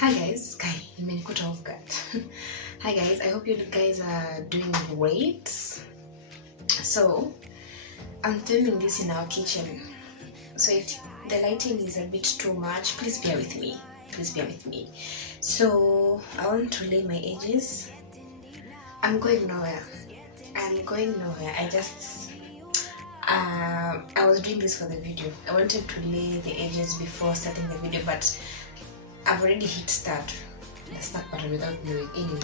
Hi guys, imenikuta off guard. Hi guys, I hope you guys are doing great. So, I'm filming this in our kitchen. So if the lighting is a bit too much, please bear with me. So, I want to lay my edges. I'm going nowhere. I was doing this for the video. I wanted to lay the edges before starting the video, but I've already hit the start button without knowing. Anyway,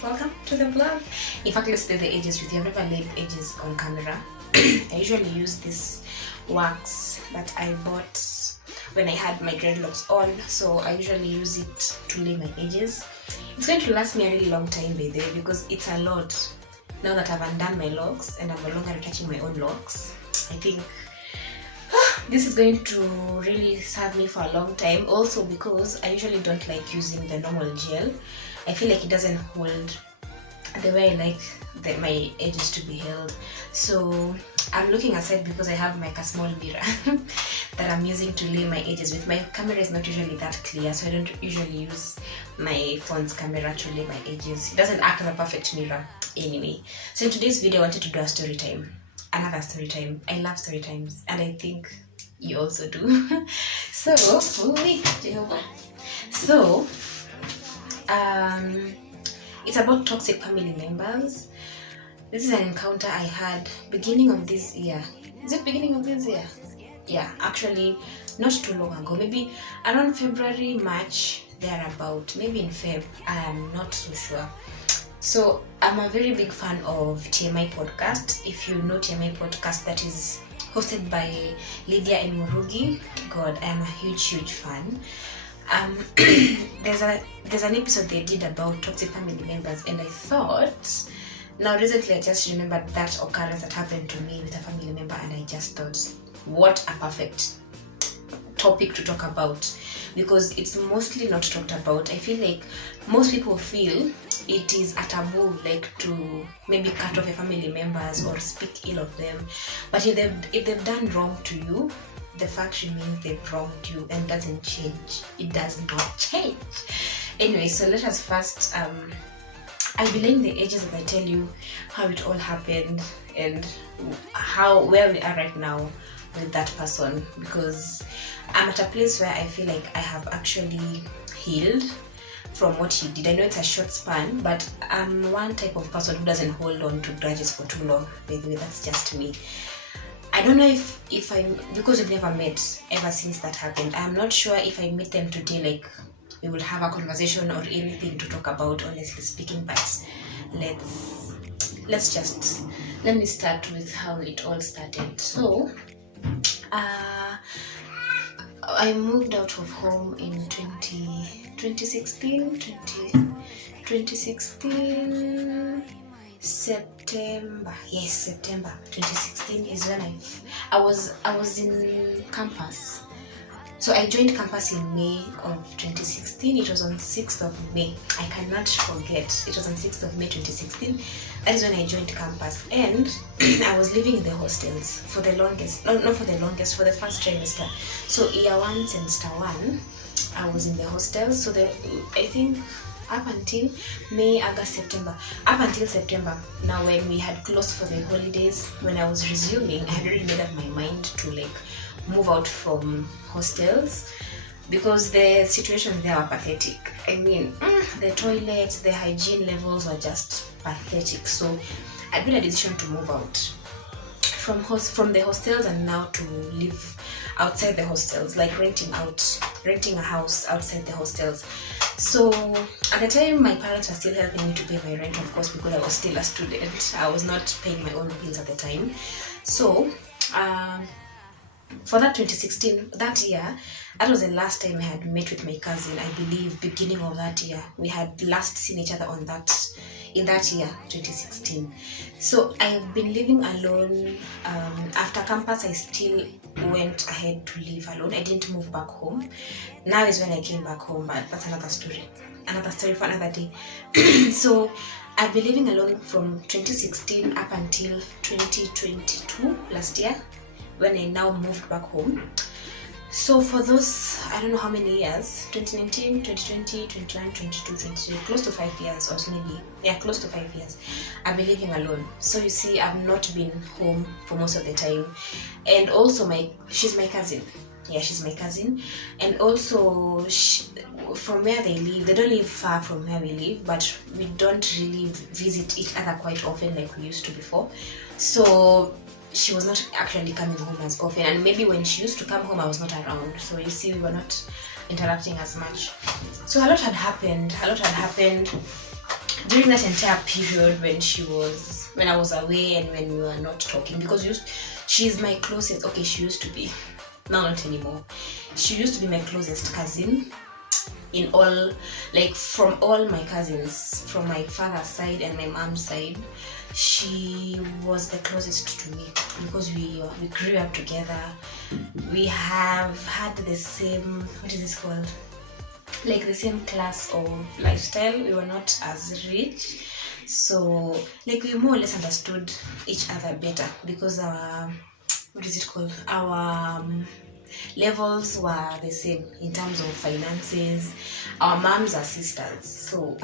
welcome to the vlog. In fact, let's lay the edges with you. I've never laid edges on camera. I usually use this wax that I bought when I had my dreadlocks on, so I usually use it to lay my edges. It's going to last me a really long time, by the way, because it's a lot. Now that I've undone my locks and I'm no longer touching my own locks, I think this is going to really serve me for a long time. Also because I usually don't like using the normal gel. I feel like it doesn't hold the way I like my edges to be held. So I'm looking aside because I have like a small mirror that I'm using to lay my edges with. My camera is not usually that clear, so I don't usually use my phone's camera to lay my edges. It doesn't act as a perfect mirror anyway. So in today's video I wanted to do a story time. Another story time. I love story times and I think you also do. So it's about toxic family members. This is an encounter I had beginning of this year. Is it beginning of this year? Yeah, actually not too long ago, maybe around February, March, thereabout, maybe in Feb, I am not so sure. So I'm a very big fan of TMI podcast. If you know TMI podcast, that is hosted by Lydia and Murugi. God, I am a huge fan. There's an episode they did about toxic family members, and I thought, now recently I just remembered that occurrence that happened to me with a family member, and I just thought, what a perfect topic to talk about, because it's mostly not talked about. I feel like most people feel it is a taboo, like to maybe cut off your family members or speak ill of them. But if they've done wrong to you, the fact remains they've wronged you and doesn't change. It does not change. Anyway, so let us first I'll be laying the edges as I tell you how it all happened and where we are right now with that person, because I'm at a place where I feel like I have actually healed from what he did. I know it's a short span, but I'm one type of person who doesn't hold on to grudges for too long. By the way, that's just me. I don't know if I'm, because we've never met ever since that happened, I'm not sure if I meet them today, like we will have a conversation or anything to talk about, honestly speaking. But let me start with how it all started. So I moved out of home in 2016 September. Yes, September 2016 is when I was in campus. So I joined campus in May of 2016. It was on 6th of May. I cannot forget. It was on 6th of May 2016. That is when I joined campus. And I was living in the hostels for the longest. Not for the longest, for the first trimester. So year 1, semester 1, I was in the hostels. So I think up until May, August, September. Up until September. Now when we had closed for the holidays, when I was resuming, I had already made up my mind to move out from hostels because the situations there were pathetic. I mean, the toilets, the hygiene levels were just pathetic. So I made a decision to move out from the hostels and now to live outside the hostels, like renting a house outside the hostels. So at the time my parents were still helping me to pay my rent, of course, because I was still a student. I was not paying my own bills at the time. So for that 2016, that year, that was the last time I had met with my cousin. I believe beginning of that year, we had last seen each other in that year, 2016. So I have been living alone. After campus, I still went ahead to live alone. I didn't move back home. Now is when I came back home, but that's another story for another day. So I've been living alone from 2016 up until 2022, last year, when I now moved back home. So for those, I don't know how many years, 2019, 2020, 21, 22, 23, close to 5 years, or maybe, yeah, close to 5 years, I've been living alone. So you see, I've not been home for most of the time. And also she's my cousin. Yeah, she's my cousin. And also, from where they live, they don't live far from where we live, but we don't really visit each other quite often like we used to before. So she was not actually coming home as often, and maybe when she used to come home I was not around, so you see we were not interacting as much. So a lot had happened during that entire period when I was away and when we were not talking, because she's my closest, okay, she used to be, now not anymore, she used to be my closest cousin in all, like from all my cousins from my father's side and my mom's side. She was the closest to me because we grew up together. We have had the same, what is this called, like the same class of lifestyle. We were not as rich, so like we more or less understood each other better because our, what is it called, our levels were the same in terms of finances. Our moms are sisters, so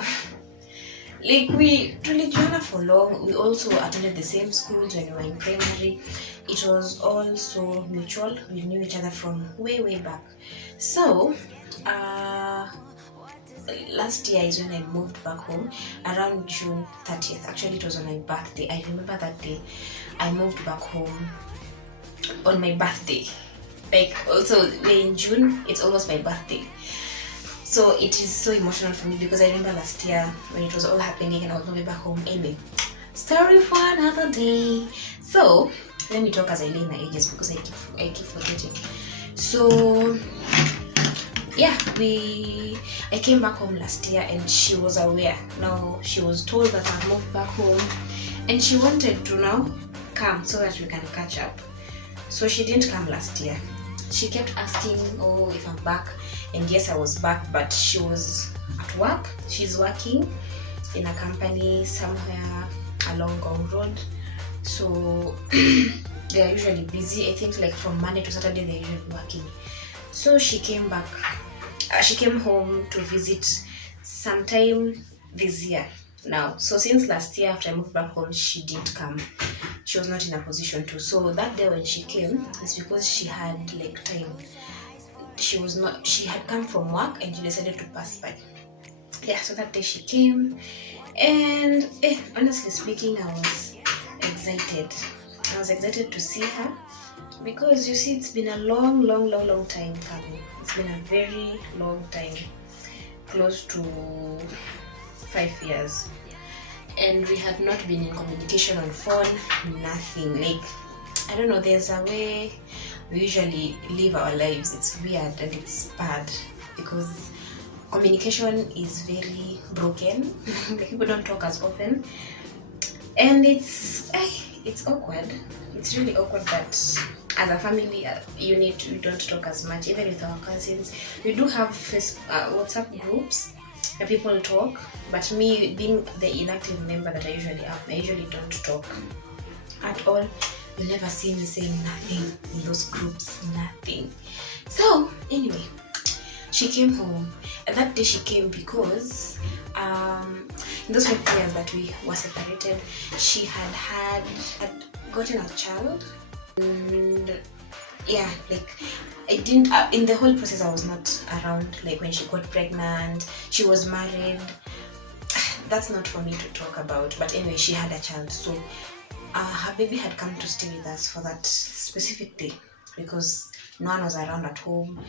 like we tulijuana for long. We also attended the same schools when we were in primary. It was all so mutual. We knew each other from way back. So last year is when I moved back home, around June 30th. Actually, it was on my birthday. I remember that day. I moved back home on my birthday. Like, also we're in June, it's almost my birthday. So it is so emotional for me because I remember last year when it was all happening and I was moving back home. Anyway, story for another day. So let me talk as I lay my ages because I keep forgetting. So yeah, I came back home last year and she was aware. Now she was told that I moved back home and she wanted to now come so that we can catch up. So she didn't come last year. She kept asking, oh, if I'm back. And yes, I was back, but she was at work. She's working in a company somewhere along Gong Road. So they are usually busy. I think like from Monday to Saturday they're usually working. So she came back. She came home to visit sometime this year now. So since last year after I moved back home, she didn't come. She was not in a position to. So that day when she came, it's because she had like time. She had come from work and she decided to pass by. Yeah, so that day she came and honestly speaking, I was excited. I was excited to see her because you see, it's been a long time coming. It's been a very long time, close to 5 years. And we had not been in communication on phone, nothing. Like, I don't know, there's a way we usually live our lives. It's weird and it's bad because communication is very broken. People don't talk as often. And it's awkward. It's really awkward that as a family unit we don't talk as much. Even with our cousins, we do have WhatsApp groups where people talk, but me being the inactive member that I usually am, I usually don't talk at all. You'll never see me saying nothing in those groups, nothing. So anyway, she came home, and that day she came because in those 5 years that we were separated, she had gotten a child. And yeah, like I didn't in the whole process I was not around, like when she got pregnant, she was married. That's not for me to talk about, but anyway, she had a child. So her baby had come to stay with us for that specific day because no one was around at home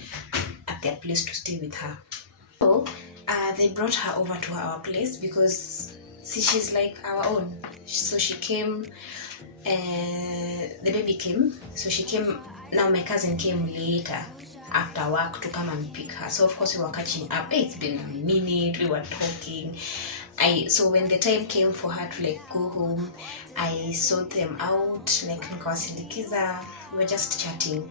at their place to stay with her. So they brought her over to our place because see, she's like our own. So she came, the baby came, so she came. Now my cousin came later after work to come and pick her. So of course we were catching up. It's been a minute, we were talking. So when the time came for her to like go home, I sought them out, like nikawasindikiza, we were just chatting.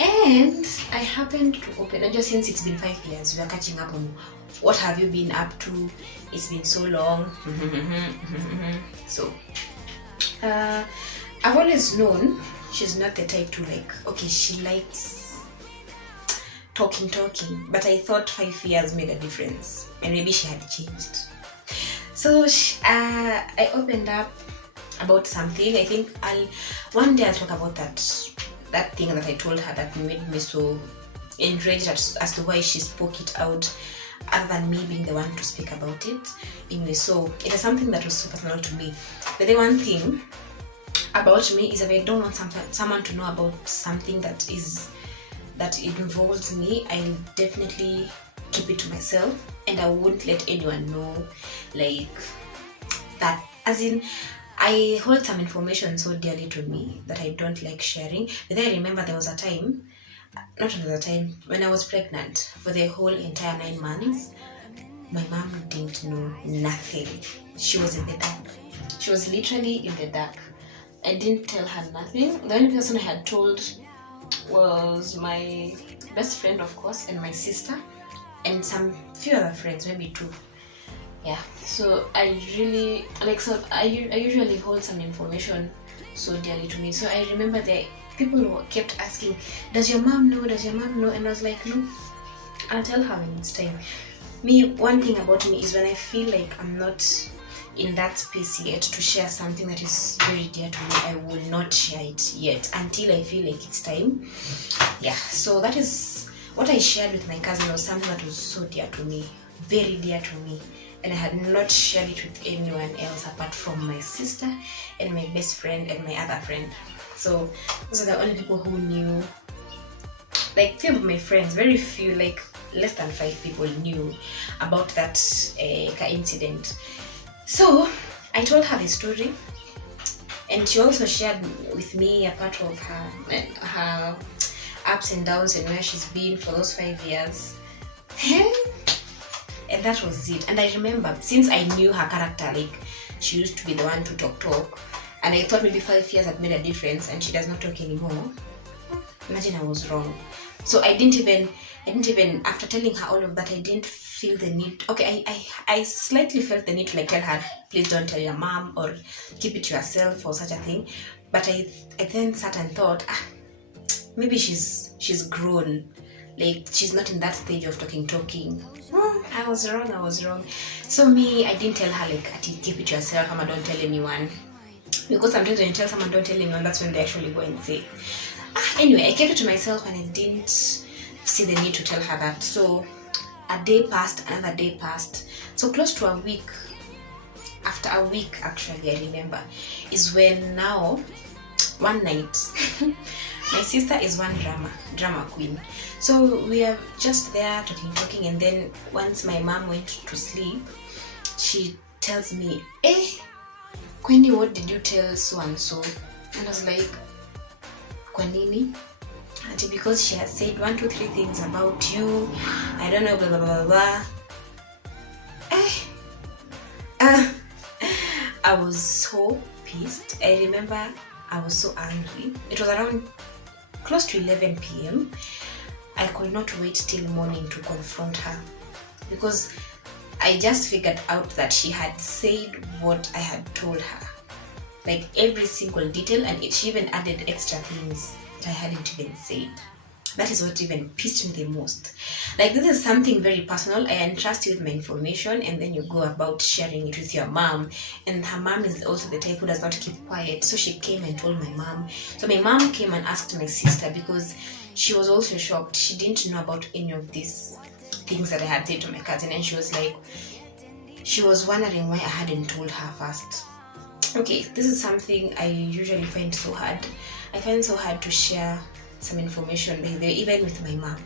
And I happened to open, and just since it's been 5 years, we are catching up on what have you been up to. It's been so long. So I've always known she's not the type to like, okay, she likes talking, but I thought 5 years made a difference, and maybe she had changed. So I opened up about something. I think one day I'll talk about that thing that I told her that made me so enraged as to why she spoke it out, other than me being the one to speak about it. Anyway, so it is something that was so personal to me. But the one thing about me is that I don't want someone to know about something that involves me. I'll definitely keep it to myself, and I won't let anyone know, like, that. As in, I hold some information so dearly to me that I don't like sharing. But then I remember there was a time, when I was pregnant for the whole entire 9 months, my mom didn't know nothing. She was in the dark. She was literally in the dark. I didn't tell her nothing. The only person I had told was my best friend, of course, and my sister, and some few other friends, maybe 2. Yeah. So I really I usually hold some information so dearly to me. So I remember the people who kept asking, does your mom know? And I was like, no, I'll tell her when it's time. Me, one thing about me is when I feel like I'm not in that space yet to share something that is very dear to me, I will not share it yet until I feel like it's time. Yeah, so that is what I shared with my cousin. Was something that was so dear to me, very dear to me, and I had not shared it with anyone else apart from my sister and my best friend and my other friend. So those are the only people who knew. Like, few of my friends, very few, like less than 5 people knew about that incident. So I told her the story, and she also shared with me a part of her ups and downs and where she's been for those 5 years. And that was it. And I remember, since I knew her character, like, she used to be the one to talk, and I thought maybe 5 years had made a difference and she does not talk anymore. Imagine I was wrong. So I didn't even after telling her all of that, I didn't feel the need. Okay, I slightly felt the need to, like, tell her, please don't tell your mom or keep it to yourself or such a thing. But I then sat and thought, maybe she's grown. Like, she's not in that stage of talking. I was wrong. So me, I didn't tell her, like, keep it to yourself, Mama, don't tell anyone. Because sometimes when you tell someone don't tell anyone, that's when they actually go and say. Anyway, I kept it to myself and I didn't see the need to tell her that. So a day passed, another day passed. So close to a week, after a week actually, I remember, is when now, one night, my sister is one drama queen. So we are just there talking, and then once my mom went to sleep, she tells me, Kwenny, what did you tell so and so? And I was like, kwa nini? Because she has said 1, 2, 3 things about you, I don't know, blah blah blah blah. I was so pissed. I remember I was so angry. It was around close to 11 p.m. I could not wait till morning to confront her, because I just figured out that she had said what I had told her, like every single detail, and she even added extra things that I hadn't even said. That is what even pissed me the most. Like, this is something very personal. I entrust you with my information, and then you go about sharing it with your mom. And her mom is also the type who does not keep quiet. So she came and told my mom. So my mom came and asked my sister, because she was also shocked. She didn't know about any of these things that I had said to my cousin, and she was like, she was wondering why I hadn't told her first. Okay, this is something I usually find so hard. I find so hard to share some information, even with my mom.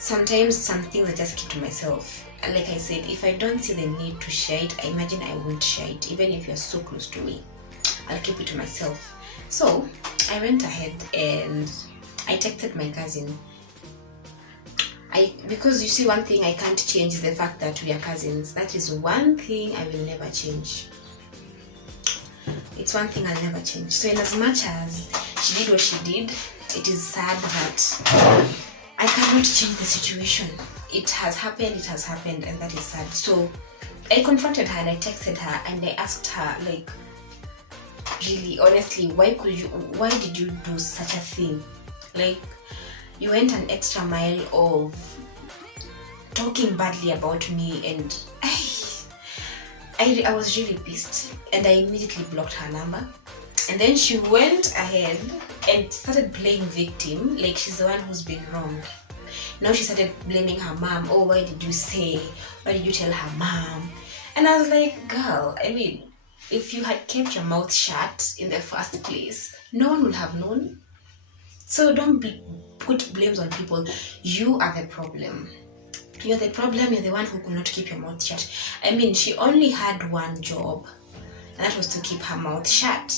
Sometimes some things I just keep to myself. Like I said, if I don't see the need to share it, I imagine I won't share it. Even if you're so close to me, I'll keep it to myself. So I went ahead and I texted my cousin. Because you see, one thing I can't change is the fact that we are cousins. That is one thing I will never change. It's one thing I'll never change. So in as much as she did what she did, it is sad that I cannot change the situation. It has happened, and that is sad. So I confronted her and I texted her and I asked her, like, really honestly, why did you do such a thing? Like, you went an extra mile of talking badly about me, and I was really pissed, and I immediately blocked her number. And then she went ahead and started playing victim, like she's the one who's been wronged. Now she started blaming her mom. Oh, why did you say? Why did you tell her mom? And I was like, girl, I mean, if you had kept your mouth shut in the first place, no one would have known. So don't put blames on people. You are the problem. You're the problem. You're the one who could not keep your mouth shut. I mean, she only had one job, and that was to keep her mouth shut.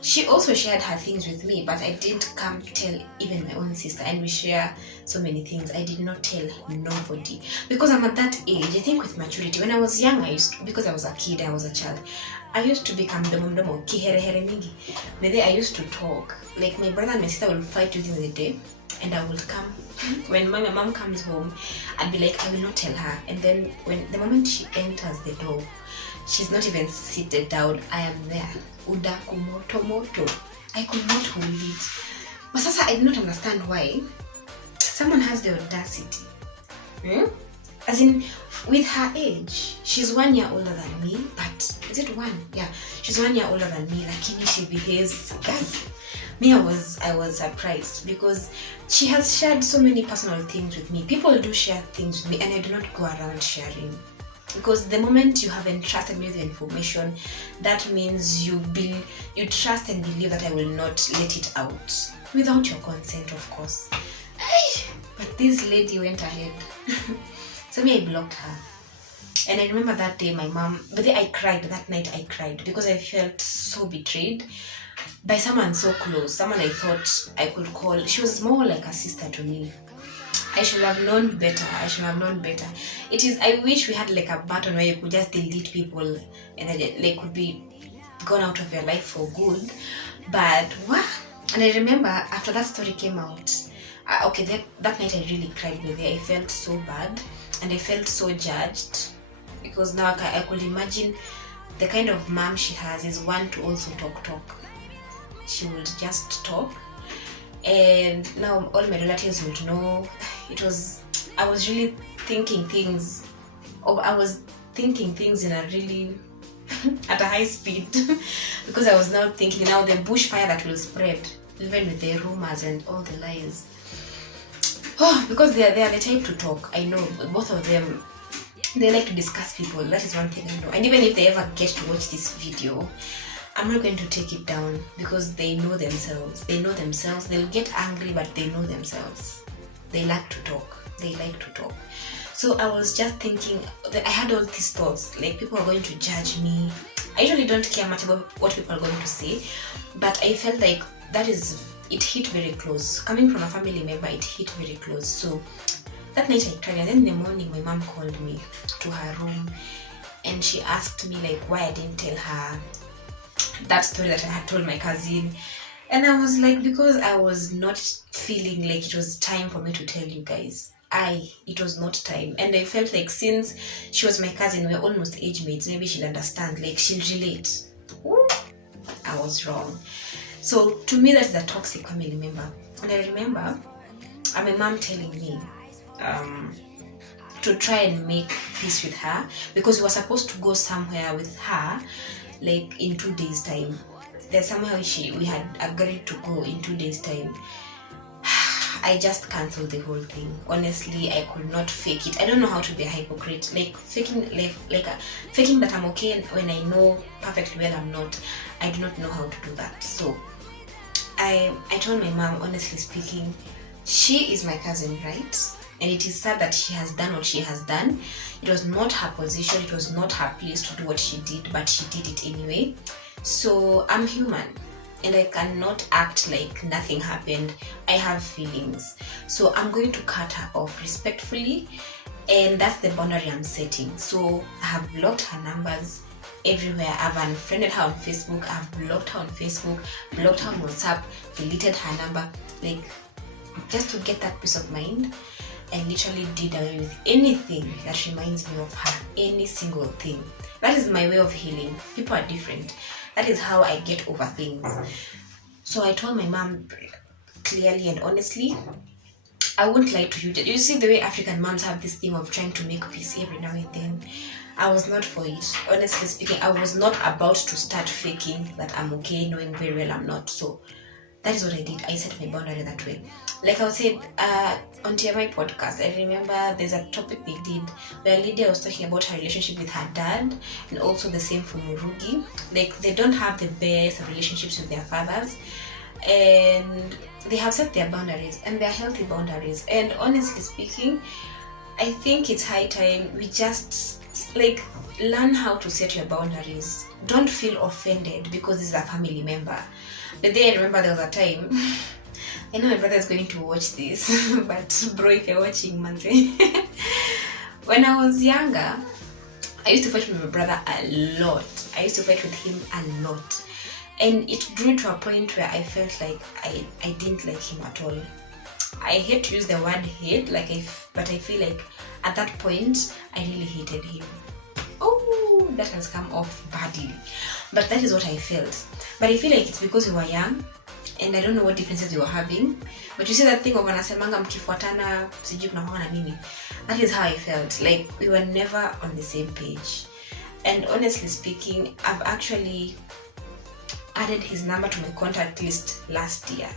She also shared her things with me, but I didn't come tell even my own sister, and we share so many things. I did not tell nobody because I'm at that age. I think with maturity. When I was young, I used to, because I was a kid, I was a child, I used to become domo kiherehere mingi. Maybe I used to talk. Like my brother and my sister will fight within the day, and I will come. When my mom comes home, I'd be like, I will not tell her. And then when the moment she enters the door, she's not even seated down, I am there. Udaku moto. I could not hold it. But sasa I did not understand why someone has the audacity. As in, with her age, she's 1 year older than me, but is it one? Yeah, she's 1 year older than me, lakini she behaves guys. Me, I was surprised because she has shared so many personal things with me. People do share things with me, and I do not go around sharing. Because the moment you have entrusted me with the information, that means you trust and believe that I will not let it out without your consent, of course. But this lady went ahead. So me, I blocked her. And I remember that day my mom, but then I cried. That night I cried because I felt so betrayed by someone so close, someone I thought I could call. She was more like a sister to me. I should have known better. It is, I wish we had like a button where you could just delete people and they could be gone out of your life for good. But what? And I remember after that story came out, that night I really cried with her. I felt so bad and I felt so judged because now I could imagine the kind of mom she has is one to also talk. She would just talk. And now all my relatives would know. I was really thinking things. I was thinking things in a really at a high speed because I was now thinking now the bushfire that will spread, even with the rumors and all the lies. Because they are the type to talk. I know both of them. They like to discuss people. That is one thing I know. And even if they ever get to watch this video, I'm not going to take it down because they know themselves. They'll get angry, but they know themselves. They like to talk. So I was just thinking that I had all these thoughts, like people are going to judge me. I usually don't care much about what people are going to say, but I felt like it hit very close. Coming from a family member, it hit very close. So that night I cried, and then in the morning my mom called me to her room and she asked me like why I didn't tell her that story that I had told my cousin. And I was like, because I was not feeling like it was time for me to tell you guys. It was not time. And I felt like since she was my cousin, we're almost age mates, maybe she'll understand, like she'll relate. Ooh, I was wrong. So to me, that's the toxic family member. And I remember my mom telling me to try and make peace with her because we were supposed to go somewhere with her like in 2 days time. There's somehow we had agreed to go in 2 days time. I just cancelled the whole thing. Honestly, I could not fake it. I don't know how to be a hypocrite. Like faking that I'm okay when I know perfectly well I'm not. I do not know how to do that. So I told my mom, honestly speaking, she is my cousin, right? And it is sad that she has done what she has done. It was not her position, it was not her place to do what she did, but she did it anyway. So I'm human and I cannot act like nothing happened. I have feelings. So I'm going to cut her off respectfully, and that's the boundary I'm setting. So I have blocked her numbers everywhere. I've unfriended her on Facebook, I've blocked her on Facebook, blocked her on WhatsApp, deleted her number, like just to get that peace of mind. I literally did away with anything that reminds me of her, any single thing. That is my way of healing. People are different. That is how I get over things. So I told my mom clearly and honestly, I won't lie to you. You see the way African moms have this thing of trying to make peace every now and then. I was not for it. Honestly speaking, I was not about to start faking that I'm okay, knowing very well I'm not. So that is what I did. I set my boundary that way. Like I said on TMI podcast, I remember there's a topic they did where Lydia was talking about her relationship with her dad, and also the same for Murugi. Like they don't have the best of relationships with their fathers, and they have set their boundaries, and they're healthy boundaries. And honestly speaking, I think it's high time we just like learn how to set your boundaries. Don't feel offended because this is a family member. But then I remember there was a time, I know my brother is going to watch this, but bro, if you're watching, man, when I was younger, I used to fight with my brother a lot. I used to fight with him a lot. And it grew to a point where I felt like I didn't like him at all. I hate to use the word hate, but I feel like at that point, I really hated him. Oh, that has come off badly. But that is what I felt. But I feel like it's because we were young, and I don't know what differences we were having. But you see that thing of wanasemanga mkifuatana sijui kunakuwa na nini. That is how I felt. Like we were never on the same page. And honestly speaking, I've actually added his number to my contact list last year.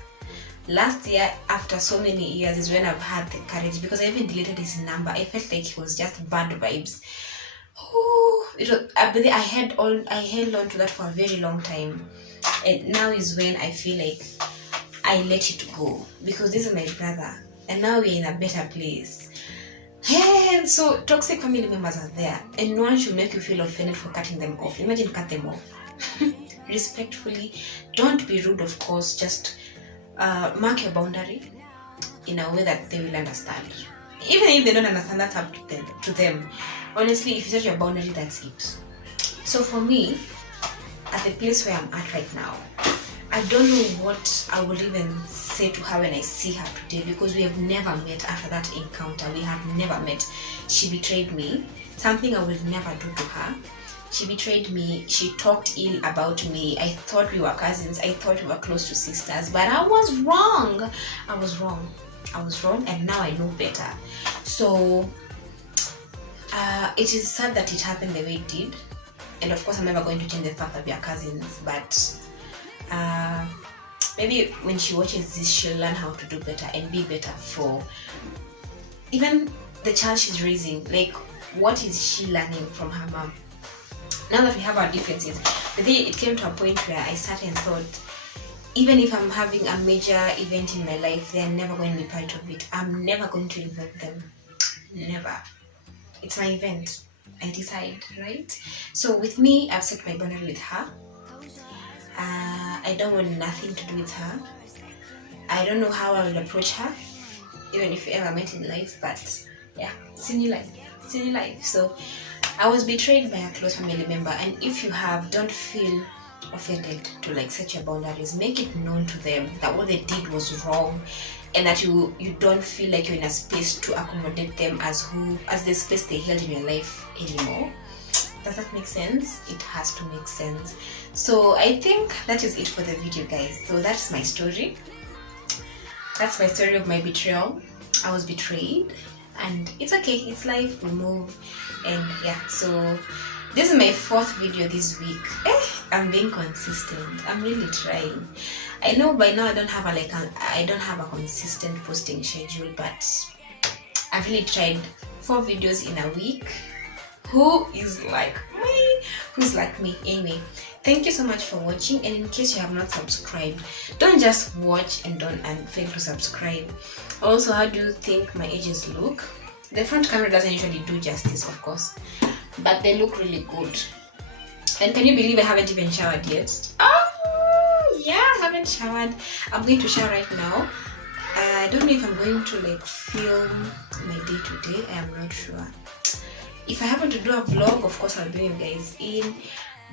Last year, after so many years, is when I've had the courage, because I even deleted his number. I felt like he was just bad vibes. Oh, I held on to that for a very long time, and now is when I feel like I let it go, because this is my brother, and now we're in a better place. And so toxic family members are there, and no one should make you feel offended for cutting them off. Imagine cut them off respectfully. Don't be rude, of course. Just mark your boundary in a way that they will understand. Even if they don't understand, that's up to them. Honestly, if you set your boundary, that's it. So for me, at the place where I'm at right now, I don't know what I would even say to her when I see her today, because we have never met after that encounter. We have never met. She betrayed me, something I will never do to her. She betrayed me. She talked ill about me. I thought we were cousins. I thought we were close to sisters, but I was wrong. I was wrong, and now I know better. So it is sad that it happened the way it did, and of course I'm never going to change the fact that we are cousins, but maybe when she watches this, she'll learn how to do better and be better for even the child she's raising. Like, what is she learning from her mom? Now that we have our differences, but then it came to a point where I sat and thought, even if I'm having a major event in my life, they're never going to be part of it. I'm never going to involve them. Never. It's my event. I decide, right? So with me, I've set my boundary with her. I don't want nothing to do with her. I don't know how I will approach her, even if we ever met in life, but yeah, silly life. So I was betrayed by a close family member, and if you have, don't feel offended to like set your boundaries. Make it known to them that what they did was wrong, and that you don't feel like you're in a space to accommodate them as the space they held in your life anymore. Does that make sense? It has to make sense. So I think that is it for the video, guys. So that's my story. That's my story of my betrayal. I was betrayed, and it's okay. It's life. We move, and yeah. So this is my 4th video this week. I'm being consistent. I'm really trying. I know by now I don't have a consistent posting schedule, but I've really tried 4 videos in a week. Who is like me? Who's like me? Anyway, thank you so much for watching, and in case you have not subscribed, don't just watch and fail to subscribe. Also, how do you think my edges look? The front camera doesn't usually do justice, of course, but they look really good. And can you believe I haven't even showered yet? Oh yeah, I haven't showered. I'm going to shower right now. I don't know if I'm going to like film my day today. I am not sure. If I happen to do a vlog, of course I'll bring you guys in,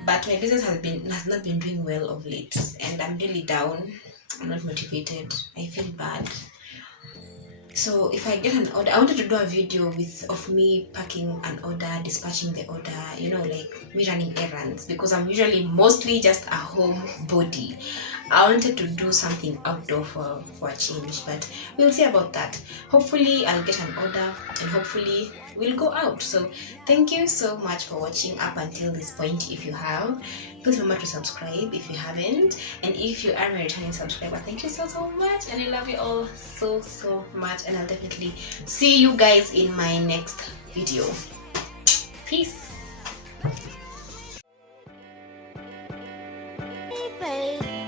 but my business has not been doing well of late, and I'm really down. I'm not motivated. I feel bad. So if I get an order, I wanted to do a video of me packing an order, dispatching the order, you know, like me running errands, because I'm usually mostly just a home body. I wanted to do something outdoor for a change, but we'll see about that. Hopefully I'll get an order and hopefully we'll go out. So thank you so much for watching up until this point. If you have, please remember to subscribe if you haven't, and if you are a returning subscriber, thank you so much, and I love you all so much, and I'll definitely see you guys in my next video. Peace. Baby.